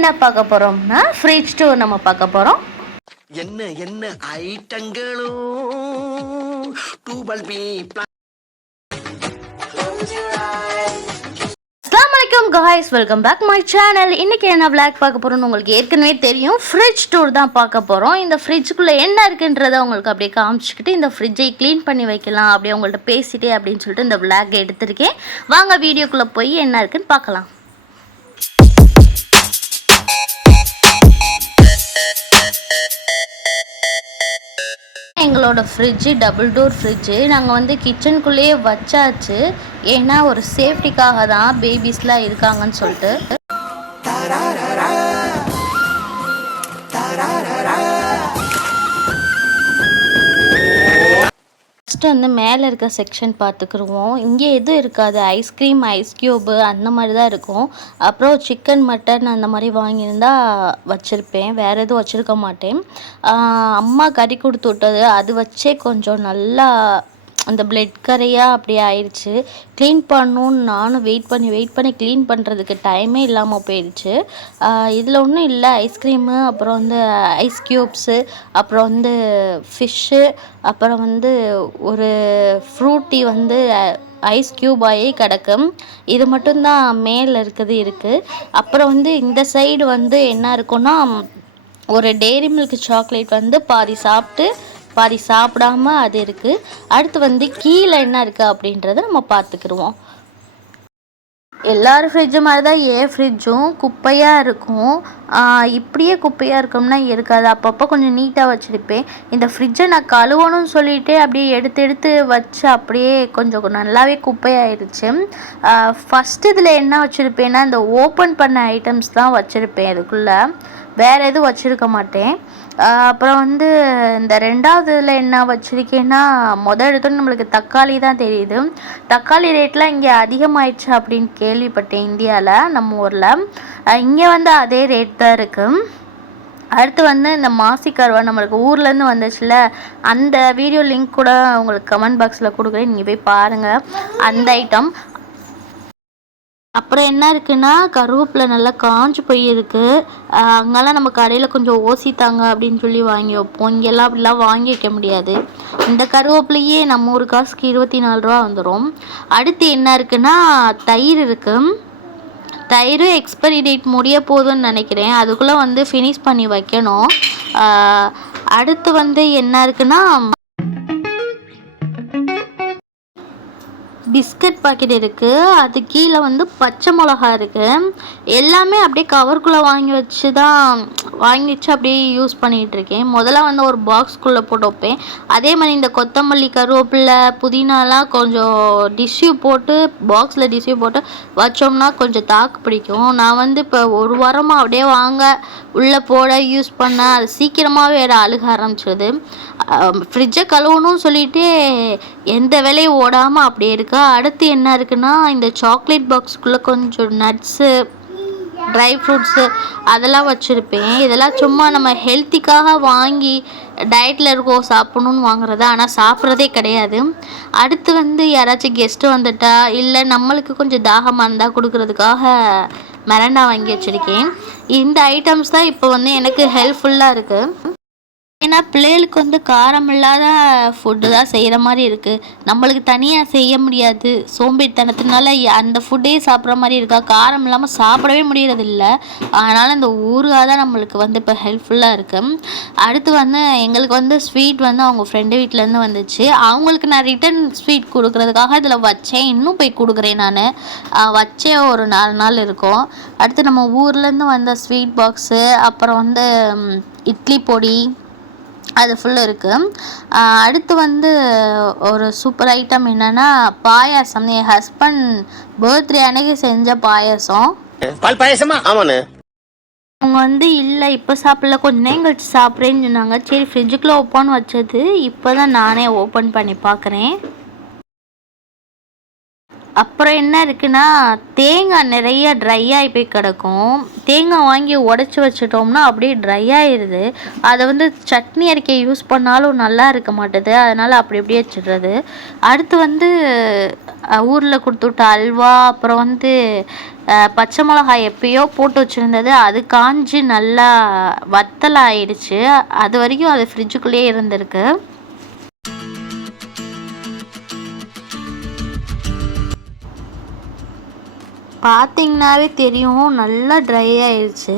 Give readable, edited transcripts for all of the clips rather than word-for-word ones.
என்ன பார்க்க போறோம்னா ஃப்ரிட்ஜ் டூர் நம்ம பார்க்க போறோம். என்ன என்ன ஐட்டங்களும் டூபல் பி. அஸ்ஸலாமு அலைக்கும் guys, welcome back my channel. இன்னைக்கு என்ன விளாக் பார்க்க போறோம்னு உங்களுக்கு ஏற்கனவே தெரியும். ஃப்ரிட்ஜ் டூர் தான் பார்க்க போறோம். இந்த ஃப்ரிட்ஜுக்குள்ள என்ன இருக்குன்றதை உங்களுக்கு அப்படியே காமிச்சிக்கிட்டு இந்த ஃப்ரிட்ஜை க்ளீன் பண்ணி வைக்கலாம் அப்படியே உங்கள்கிட்ட பேசிட்டே அப்படின்னு சொல்லிட்டு இந்த விளாக் எடுத்திருக்கேன். வாங்க வீடியோக்குள்ள போய் என்ன இருக்குன்னு பார்க்கலாம். எங்களோட ஃப்ரிட்ஜு டபுள் டோர் ஃப்ரிட்ஜு நாங்கள் வந்து கிச்சனுக்குள்ளேயே வச்சாச்சு. ஏன்னா ஒரு சேஃப்டிக்காக தான், பேபிஸ்லாம் இருக்காங்கன்னு சொல்லிட்டு. ஃபஸ்ட்டு வந்து மேலே இருக்க செக்ஷன் பார்த்துக்குருவோம். இங்கே எதுவும் இருக்காது, ஐஸ்கிரீம், ஐஸ் க்யூபு அந்த மாதிரி தான் இருக்கும். அப்புறம் சிக்கன், மட்டன் அந்த மாதிரி வாங்கியிருந்தா வச்சுருப்பேன், வேறு எதுவும் வச்சுருக்க மாட்டேன். அம்மா கறி கொடுத்து விட்டது, அது வச்சே கொஞ்சம் நல்லா அந்த பிளட் கரையாக அப்படியே ஆயிடுச்சு. க்ளீன் பண்ணணுன்னு நானும் வெயிட் பண்ணி க்ளீன் பண்ணுறதுக்கு டைமே இல்லாமல் போயிடுச்சு. இதில் ஒன்றும் இல்லை, ஐஸ்கிரீமு, அப்புறம் வந்து ஐஸ் க்யூப்ஸு, அப்புறம் வந்து ஃபிஷ்ஷு, அப்புறம் வந்து ஒரு ஃப்ரூட்டி வந்து ஐஸ் க்யூப் ஆகி கிடக்கும். இது மட்டும்தான் மேலே இருக்குது. அப்புறம் வந்து இந்த சைடு வந்து என்ன இருக்குன்னா, ஒரு டெய்ரி மில்க் சாக்லேட் வந்து பாதி சாப்பிட்டு பாதி சாப்பிடாம அது இருக்குது. அடுத்து வந்து கீழே என்ன இருக்குது அப்படின்றத நம்ம பார்த்துக்கிடுவோம். எல்லாரும் ஃப்ரிட்ஜு மாதிரி தான் ஏன் ஃப்ரிட்ஜும் குப்பையாக இருக்கும். இப்படியே குப்பையாக இருக்கும்னா இருக்காது. அப்பப்போ கொஞ்சம் நீட்டாக வச்சுருப்பேன். இந்த ஃப்ரிட்ஜை நான் கழுவணும்னு சொல்லிவிட்டு அப்படியே எடுத்து வச்சு அப்படியே கொஞ்சம் நல்லாவே குப்பையாயிடுச்சு. ஃபஸ்ட்டு இதில் என்ன வச்சுருப்பேன்னா, இந்த ஓப்பன் பண்ண ஐட்டம்ஸ் தான் வச்சுருப்பேன். அதுக்குள்ளே வேறு எதுவும் வச்சுருக்க மாட்டேன். அப்புறம் வந்து இந்த ரெண்டாவது இதில் என்ன வச்சுருக்கேன்னா, எடுத்தோன்னு நம்மளுக்கு தக்காளி தான் தெரியுது. தக்காளி ரேட்லாம் இங்கே அதிகமாயிடுச்சு அப்படின்னு கேள்விப்பட்டேன் இந்தியாவில், நம்ம ஊரில். இங்கே வந்து அதே ரேட் தான் இருக்குது. அடுத்து வந்து இந்த மாசி கருவா நம்மளுக்கு ஊர்லேருந்து வந்துச்சுல, அந்த வீடியோ லிங்க் கூட உங்களுக்கு கமெண்ட் பாக்ஸில் கொடுக்குறேன், நீங்கள் போய் பாருங்கள் அந்த ஐட்டம். அப்புறம் என்ன இருக்குன்னா, கருவேப்பிலை நல்லா காஞ்சு போய் இருக்குது. அங்கெல்லாம் நம்ம கடையில் கொஞ்சம் ஓசித்தாங்க அப்படின்னு சொல்லி வாங்கி வைப்போம். இங்கெல்லாம் அப்படிலாம் வாங்கி வைக்க முடியாது. இந்த கருவேப்பிலையே நம்ம ஒரு காசுக்கு 24 ரூபா வந்துடும். அடுத்து என்ன இருக்குன்னா, தயிர் இருக்குது. தயிர் எக்ஸ்பைரி டேட் முடிய போகுதுன்னு நினைக்கிறேன், அதுக்குள்ளே வந்து ஃபினிஷ் பண்ணி வைக்கணும். அடுத்து வந்து என்ன இருக்குன்னா, பிஸ்கட் பாக்கெட் இருக்குது. அது கீழே வந்து பச்சை மிளகா இருக்குது. எல்லாமே அப்படியே கவருக்குள்ளே வாங்கி வச்சு அப்படியே யூஸ் பண்ணிகிட்ருக்கேன். முதல்ல வந்து ஒரு பாக்ஸ்குள்ளே போட்டு வைப்பேன். அதே மாதிரி இந்த கொத்தமல்லி, கருவேப்பிலை, புதினாலாம் கொஞ்சம் பாக்ஸில் டிஷ்யூ போட்டு வச்சோம்னா கொஞ்சம் தாக்கு பிடிக்கும். நான் வந்து இப்போ ஒரு வாரமாக அப்படியே உள்ளே போட யூஸ் பண்ண அது சீக்கிரமாக வேறு அழுக ஆரம்பிச்சிடுது. ஃப்ரிட்ஜை கழுவணும்னு சொல்லிட்டு எந்த வேலையும் ஓடாமல் அப்படியே இருக்கா. அடுத்து என்ன இருக்குன்னா, இந்த சாக்லேட் பாக்ஸுக்குள்ளே கொஞ்சம் நட்ஸு, ட்ரை ஃப்ரூட்ஸு அதெல்லாம் வச்சுருப்பேன். இதெல்லாம் சும்மா நம்ம ஹெல்த்திக்காக வாங்கி டயட்டில் இருக்கோம் சாப்பிட்ணுன்னு வாங்குறது, ஆனால் சாப்பிட்றதே கிடையாது. அடுத்து வந்து யாராச்சும் கெஸ்ட்டு வந்துட்டா, இல்லை நம்மளுக்கு கொஞ்சம் தாகமாக இருந்தால் கொடுக்குறதுக்காக மிரண்டா வாங்கி வச்சுருக்கேன். இந்த ஐட்டம்ஸ் தான் இப்போ வந்து எனக்கு ஹெல்ப்ஃபுல்லாக இருக்குது. ஏன்னா பிள்ளைகளுக்கு வந்து காரம் இல்லாத ஃபுட்டு தான் செய்கிற மாதிரி இருக்குது. நம்மளுக்கு தனியாக செய்ய முடியாது, சோம்பேறித்தனத்தினால அந்த ஃபுட்டே சாப்பிட்ற மாதிரி இருக்கா. காரம் இல்லாமல் சாப்பிடவே முடியறதில்ல. அதனால் இந்த ஊறுகாய் தான் நம்மளுக்கு வந்து இப்போ ஹெல்ப்ஃபுல்லாக இருக்குது. அடுத்து வந்து எங்களுக்கு வந்து ஸ்வீட் வந்து அவங்க ஃப்ரெண்டு வீட்டிலேருந்து வந்துச்சு. அவங்களுக்கு நான் ரிட்டன் ஸ்வீட் கொடுக்குறதுக்காக இதில் வச்சேன். இன்னும் போய் கொடுக்குறேன். நான் வச்சே ஒரு 4 நாள் இருக்கும். அடுத்து நம்ம ஊர்லேருந்து வந்த ஸ்வீட் பாக்ஸு, அப்புறம் வந்து இட்லி பொடி, அது ஃபுல்லாக இருக்குது. அடுத்து வந்து ஒரு சூப்பர் ஐட்டம் என்னென்னா, பாயாசம். என் ஹஸ்பண்ட் பர்த்டே அன்னைக்கு செஞ்ச பாயாசம். பால் பாயாசமா? ஆமாண்ணே. அவங்க வந்து இல்லை இப்போ சாப்பிடல, கொஞ்ச நேரம் கழிச்சு சாப்பிட்றேன்னு சொன்னாங்க. சரி ஃப்ரிட்ஜுக்குள்ளே ஓப்பன் வச்சது, இப்போ தான் நானே ஓப்பன் பண்ணி பார்க்குறேன். அப்புறம் என்ன இருக்குன்னா, தேங்காய் நிறைய ட்ரை ஆகி போய் கிடக்கும். தேங்காய் வாங்கி உடச்சி வச்சுட்டோம்னா அப்படியே ட்ரை ஆயிடுது. அதை வந்து சட்னி அரைக்க யூஸ் பண்ணாலும் நல்லா இருக்க மாட்டுது. அதனால் அப்படி அப்படியே வச்சிடுறது. அடுத்து வந்து ஊரில் கொடுத்துவிட்ட அல்வா, அப்புறம் வந்து பச்சை மிளகாய் எப்பயோ போட்டு வச்சுருந்தது, அது காஞ்சி நல்லா வத்தல் ஆயிடுச்சு. அது வரைக்கும் அது ஃப்ரிட்ஜுக்குள்ளேயே இருந்திருக்கு. பார்த்தீங்கன்னாவே தெரியும், நல்லா ட்ரை ஆயிடுச்சு.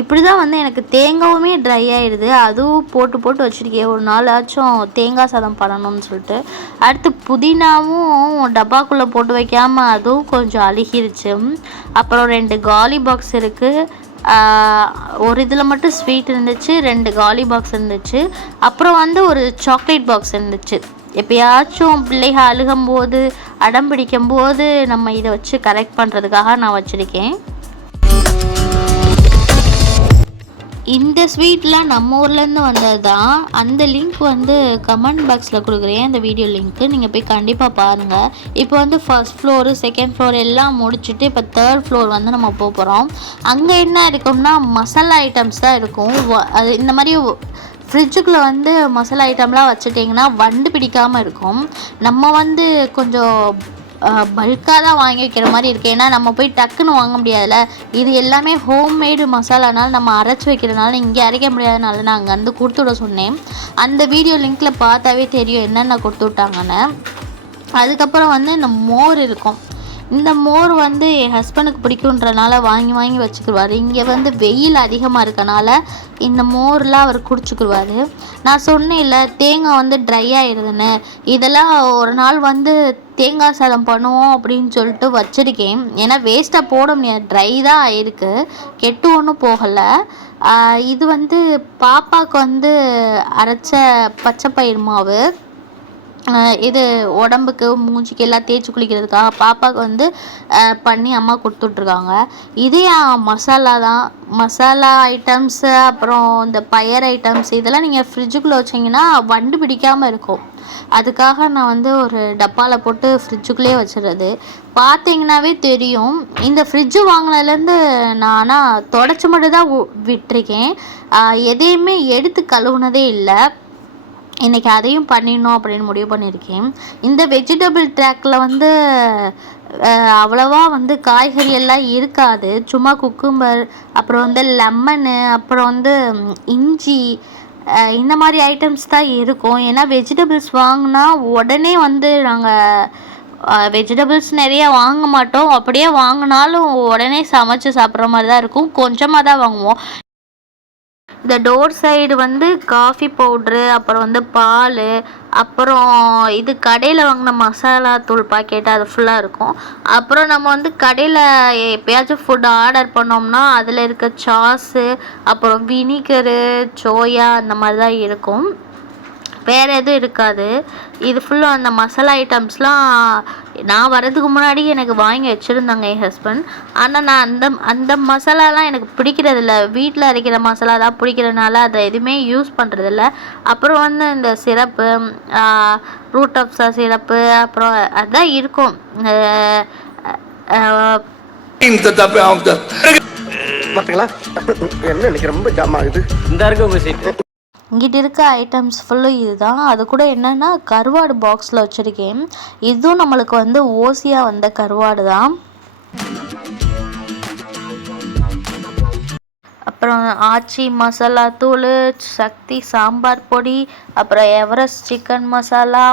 இப்படி தான் வந்து எனக்கு தேங்காயுமே ட்ரை ஆயிடுது. அதுவும் போட்டு போட்டு வச்சுருக்கேன், ஒரு நாளாச்சும் தேங்காய் சாதம் பண்ணணும்னு சொல்லிட்டு. அடுத்து புதினாவும் டப்பாக்குள்ளே போட்டு வைக்காமல் அதுவும் கொஞ்சம் அழுகிருச்சு. அப்புறம் 2 காலி பாக்ஸ் இருக்குது. ஒரு இதில் மட்டும் ஸ்வீட் இருந்துச்சு, 2 காலி பாக்ஸ் இருந்துச்சு. அப்புறம் வந்து ஒரு சாக்லேட் பாக்ஸ் இருந்துச்சு. எப்பயாச்சும் பிள்ளைக அழுகும்போது, அடம் பிடிக்கும்போது நம்ம இதை வச்சு கரெக்ட் பண்ணுறதுக்காக நான் வச்சுருக்கேன். இந்த ஸ்வீட்லாம் நம்ம ஊர்லேருந்து வந்தது தான். அந்த லிங்க் வந்து கமெண்ட் பாக்ஸில் கொடுக்குறேன், அந்த வீடியோ லிங்க்கு. நீங்கள் போய் கண்டிப்பாக பாருங்கள். இப்போ வந்து ஃபர்ஸ்ட் ஃப்ளோரு, செகண்ட் ஃப்ளோர் எல்லாம் முடிச்சுட்டு இப்போ தேர்ட் ஃப்ளோர் வந்து நம்ம போகிறோம். அங்கே என்ன இருக்கும்னா மசாலா ஐட்டம்ஸ் தான் இருக்கும். அது இந்த மாதிரி ஃப்ரிட்ஜுக்குள்ளே வந்து மசாலா ஐட்டம்லாம் வச்சுட்டிங்கன்னா வண்டு பிடிக்காமல் இருக்கும். நம்ம வந்து கொஞ்சம் பல்காக தான் வாங்கி வைக்கிற மாதிரி இருக்குது. ஏன்னா நம்ம போய் டக்குன்னு வாங்க முடியாதுல்ல. இது எல்லாமே ஹோம்மேடு மசாலானால நம்ம அரைச்சி வைக்கிறதுனால இங்கே அரைக்க முடியாதனால நான் அங்கே வந்து கொடுத்து விட சொன்னேன். அந்த வீடியோ லிங்க்கில் பார்த்தாவே தெரியும் என்னென்ன கொடுத்து விட்டாங்கன்னு. அதுக்கப்புறம் வந்து இந்த மோர் இருக்கும். இந்த மோர் வந்து என் ஹஸ்பண்டுக்கு பிடிக்குன்றனால வாங்கி வாங்கி வச்சுக்கிடுவார். இங்கே வந்து வெயில் அதிகமாக இருக்கனால இந்த மோர்லாம் அவர் குடிச்சுக்கிடுவார். நான் சொன்னேன் இல்லை, தேங்காய் வந்து ட்ரை ஆகிடுதுன்னு. இதெல்லாம் ஒரு நாள் வந்து தேங்காய் சாதம் பண்ணுவோம் அப்படின்னு சொல்லிட்டு வச்சுருக்கேன். ஏன்னா வேஸ்ட்டாக போட முடியாது, ட்ரை தான் ஆகிருக்கு, கெட்டு ஒன்றும் போகலை. இது வந்து பாப்பாவுக்கு வந்து அரைச்ச பச்சை பயிர் மாவு. இது உடம்புக்கு மூஞ்சிக்கு எல்லாம் தேய்ச்சி குளிக்கிறதுக்காக பாப்பாவுக்கு வந்து பண்ணி அம்மா கொடுத்துட்ருக்காங்க. இதே மசாலா தான், மசாலா ஐட்டம்ஸு, அப்புறம் இந்த பயர் ஐட்டம்ஸ் இதெல்லாம் நீங்கள் ஃப்ரிட்ஜுக்குள்ளே வச்சிங்கன்னா வண்டு பிடிக்காமல் இருக்கும். அதுக்காக நான் வந்து ஒரு டப்பாவில் போட்டு ஃப்ரிட்ஜுக்குள்ளேயே வச்சுருது. பார்த்தீங்கன்னாவே தெரியும், இந்த ஃப்ரிட்ஜு வாங்கினதுலேருந்து நான் ஆனால் தொடச்சி மட்டும் தான் விட்டுருக்கேன். எதையுமே எடுத்து கழுவுனதே இல்லை. இன்றைக்கி அதையும் பண்ணிடணும் அப்படின்னு முடிவு பண்ணியிருக்கேன். இந்த வெஜிடபிள் ட்ராக்கில் வந்து அவ்வளவா வந்து காய்கறி எல்லாம் இருக்காது. சும்மா குக்கும்பர், அப்புறம் வந்து லெமனு, அப்புறம் வந்து இஞ்சி, இந்த மாதிரி ஐட்டம்ஸ் தான் இருக்கும். ஏன்னா வெஜிடபிள்ஸ் வாங்கினா உடனே வந்து நாங்கள் வெஜிடபிள்ஸ் நிறையா வாங்க மாட்டோம். அப்படியே வாங்கினாலும் உடனே சமைச்சு சாப்பிட்ற மாதிரி தான் இருக்கும், கொஞ்சமாக தான் வாங்குவோம். இந்த டோர் சைடு வந்து காஃபி பவுட்ரு, அப்புறம் வந்து பால், அப்புறம் இது கடையில் வாங்கின மசாலா தூள் பாக்கெட், அது ஃபுல்லாக இருக்கும். அப்புறம் நம்ம வந்து கடையில் எப்போயாச்சும் ஃபுட் ஆர்டர் பண்ணோம்னா அதில் இருக்க சாஸு, அப்புறம் வினிகரு, சோயா, அந்த மாதிரி தான் இருக்கும், வேறு எதுவும் இருக்காது. இது ஃபுல்லாக அந்த மசாலா ஐட்டம்ஸ்லாம் நான் வரதுக்கு முன்னாடி எனக்கு வாங்கி வச்சுருந்தாங்க என் ஹஸ்பண்ட். ஆனால் நான் அந்த மசாலாலாம் எனக்கு பிடிக்கிறதில்ல. வீட்டில் அரைக்கிற மசாலா தான் பிடிக்கிறதுனால அதை எதுவுமே யூஸ் பண்ணுறதில்ல. அப்புறம் வந்து இந்த சிரப்பு, ரூட் ஆஃப் சிரப்பு, அப்புறம் அதுதான் இருக்கும். என்ன இன்னைக்கு ரொம்ப ஜாம் ஆகுது. இந்த இருக்கு உங்கள் சீட்டு. இங்கிட்ட இருக்க ஐட்டம்ஸ் ஃபுல்லும் இதுதான். அது கூட என்னென்னா கருவாடு பாக்ஸில் வச்சுருக்கேன். இதுவும் நம்மளுக்கு வந்து ஓசியாக வந்த கருவாடு தான். அப்புறம் ஆச்சி மசாலா தூள், சக்தி சாம்பார் பொடி, அப்புறம் எவரெஸ்ட் சிக்கன் மசாலா,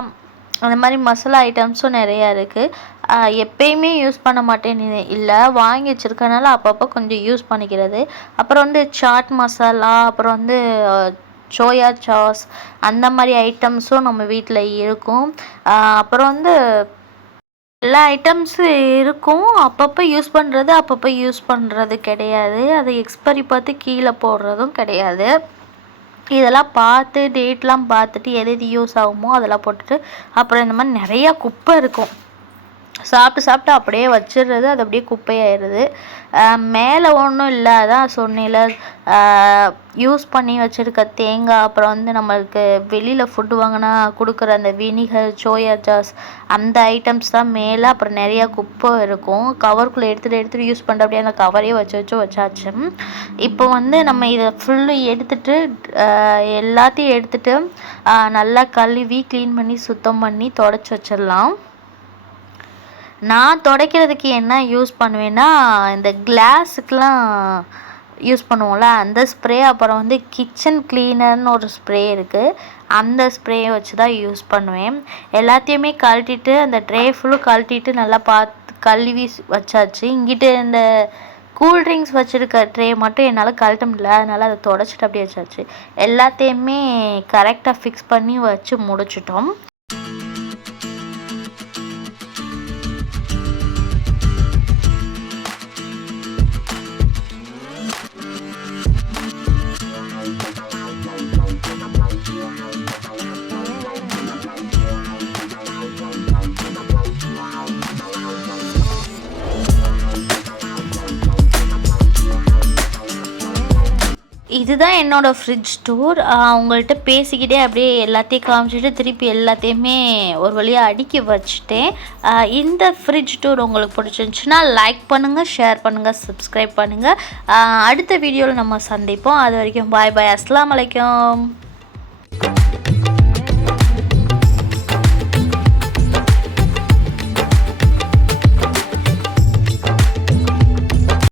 அந்த மாதிரி மசாலா ஐட்டம்ஸும் நிறையா இருக்குது. எப்பயுமே யூஸ் பண்ண மாட்டேன் இல்லை, வாங்கி வச்சுருக்கனால அப்பப்போ கொஞ்சம் யூஸ் பண்ணிக்கிறது. அப்புறம் வந்து சாட் மசாலா, அப்புறம் வந்து சோயா சாஸ், அந்த மாதிரி ஐட்டம்ஸும் நம்ம வீட்டில் இருக்கும். அப்புறம் வந்து எல்லா ஐட்டம்ஸும் இருக்கும். அப்பப்போ யூஸ் பண்ணுறது, அப்பப்போ யூஸ் பண்ணுறது கிடையாது. அதை எக்ஸ்பைரி பார்த்து கீழே போடுறதும் கிடையாது. இதெல்லாம் பார்த்து டேட்லாம் பார்த்துட்டு எது யூஸ் ஆகுமோ அதெல்லாம் போட்டுட்டு, அப்புறம் இந்த மாதிரி நிறையா குப்பை இருக்கும். சாப்பிட்டு அப்படியே வச்சிடுறது, அது அப்படியே குப்பையாயிடுது. மேலே ஒன்றும் இல்லை, அதான் சொன்னேன்ல, யூஸ் பண்ணி வச்சுருக்க தேங்காய், அப்புறம் வந்து நம்மளுக்கு வெளியில் ஃபுட்டு வாங்கினா கொடுக்குற அந்த வினிகர், சோயா சாஸ், அந்த ஐட்டம்ஸ் தான் மேலே. அப்புறம் நிறையா குப்பை இருக்கும். கவருக்குள்ளே எடுத்துகிட்டு யூஸ் பண்ணுற அப்படியே அந்த கவரையே வச்சாச்சு. இப்போ வந்து நம்ம இதை ஃபுல்லு எடுத்துகிட்டு எல்லாத்தையும் எடுத்துகிட்டு நல்லா கழுவி க்ளீன் பண்ணி சுத்தம் பண்ணி தொடச்சி வச்சிடலாம். நான் துடைக்கிறதுக்கு என்ன யூஸ் பண்ணுவேன்னா, இந்த கிளாஸுக்கெலாம் யூஸ் பண்ணுவோம்ல அந்த ஸ்ப்ரே, அப்புறம் வந்து கிச்சன் கிளீனர்னு ஒரு ஸ்ப்ரே இருக்குது, அந்த ஸ்ப்ரேயை வச்சு தான் யூஸ் பண்ணுவேன். எல்லாத்தையுமே கழட்டிட்டு அந்த ட்ரே ஃபுல்லும் கழட்டிட்டு நல்லா கழுவி வச்சாச்சு. இங்கிட்டு இந்த கூல்ட்ரிங்க்ஸ் வச்சுருக்க ட்ரே மட்டும் என்னால் கழட்ட முடியல, அதனால் அதை தொடச்சிட்டு அப்படியே வச்சாச்சு. எல்லாத்தையுமே கரெக்டாக ஃபிக்ஸ் பண்ணி வச்சு முடிச்சிட்டோம். இதுதான் என்னோடய ஃப்ரிட்ஜ் டூர். அவங்கள்ட்ட பேசிக்கிட்டே அப்படியே எல்லாத்தையும் காமிச்சிட்டு திருப்பி எல்லாத்தையுமே ஒரு வழியாக அடுக்கி வச்சுட்டேன். இந்த ஃப்ரிட்ஜ் டூர் உங்களுக்கு பிடிச்சிருந்துச்சுன்னா லைக் பண்ணுங்கள், ஷேர் பண்ணுங்கள், சப்ஸ்கிரைப் பண்ணுங்கள். அடுத்த வீடியோவில் நம்ம சந்திப்போம். அது வரைக்கும் பாய் பாய், அஸ்ஸலாமு அலைக்கும்.